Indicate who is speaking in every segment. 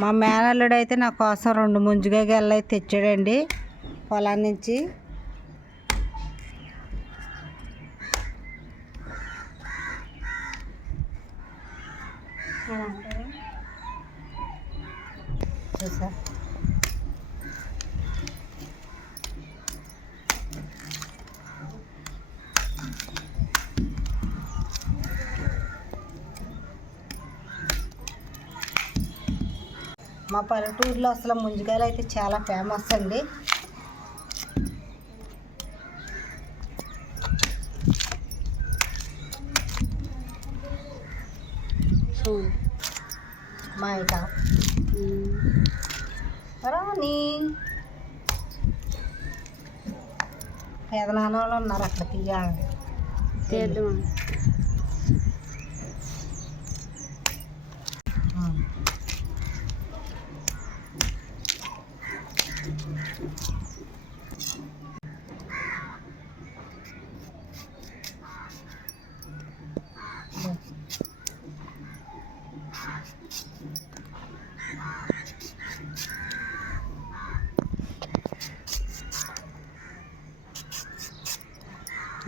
Speaker 1: మా మేనల్లుడు అయితే నా కోసం రెండు ముంజుగా గెల్ల తెచ్చాడండి పొలం నుంచి. చూసా. మా పల్లెటూరులో అసలు ముంజికాయలు అయితే చాలా ఫేమస్ అండి. మా ఇట రాని పేదనాన్నలు ఉన్నారు అక్కడ తీయ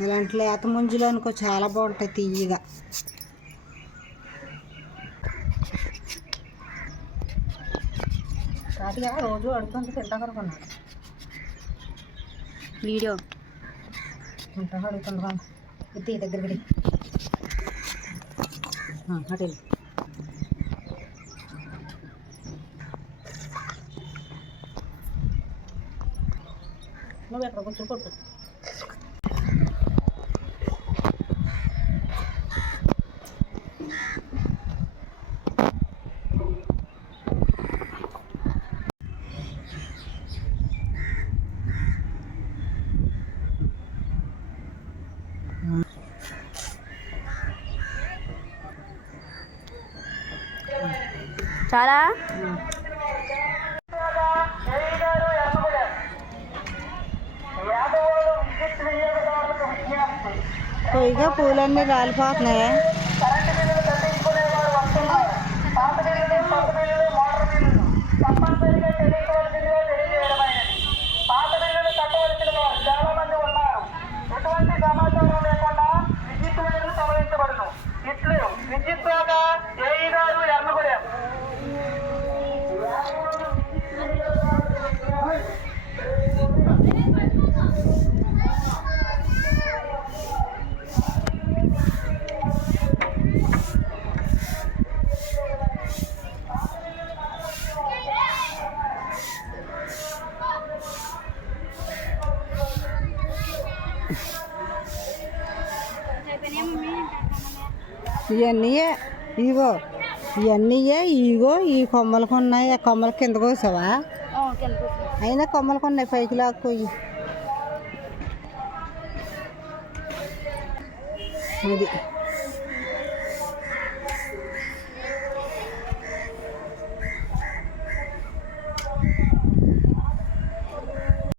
Speaker 1: ఇలాంటి లేత ముంజులు అనుకో చాలా బాగుంటాయి తీయగా రోజు అడుగుతుంది అనుకున్నాను
Speaker 2: వీడియో.
Speaker 1: తింటాక అడుగుతుంది ఇది దగ్గరికి అటు. నువ్వు ఎక్కడ కూర్చో కొట్టు
Speaker 2: చాలా
Speaker 1: పొయ్యిగా పూలన్నీ రాలిపోతున్నాయి
Speaker 3: Вячеслава
Speaker 1: ఇవన్నీ ఇగో ఇవన్నీ ఇగో ఈ కొమ్మలకు ఉన్నాయి ఆ కొమ్మల కింద కోసావా? అయినా కొమ్మలకు ఉన్నాయి పైకి లాక్కోయి అది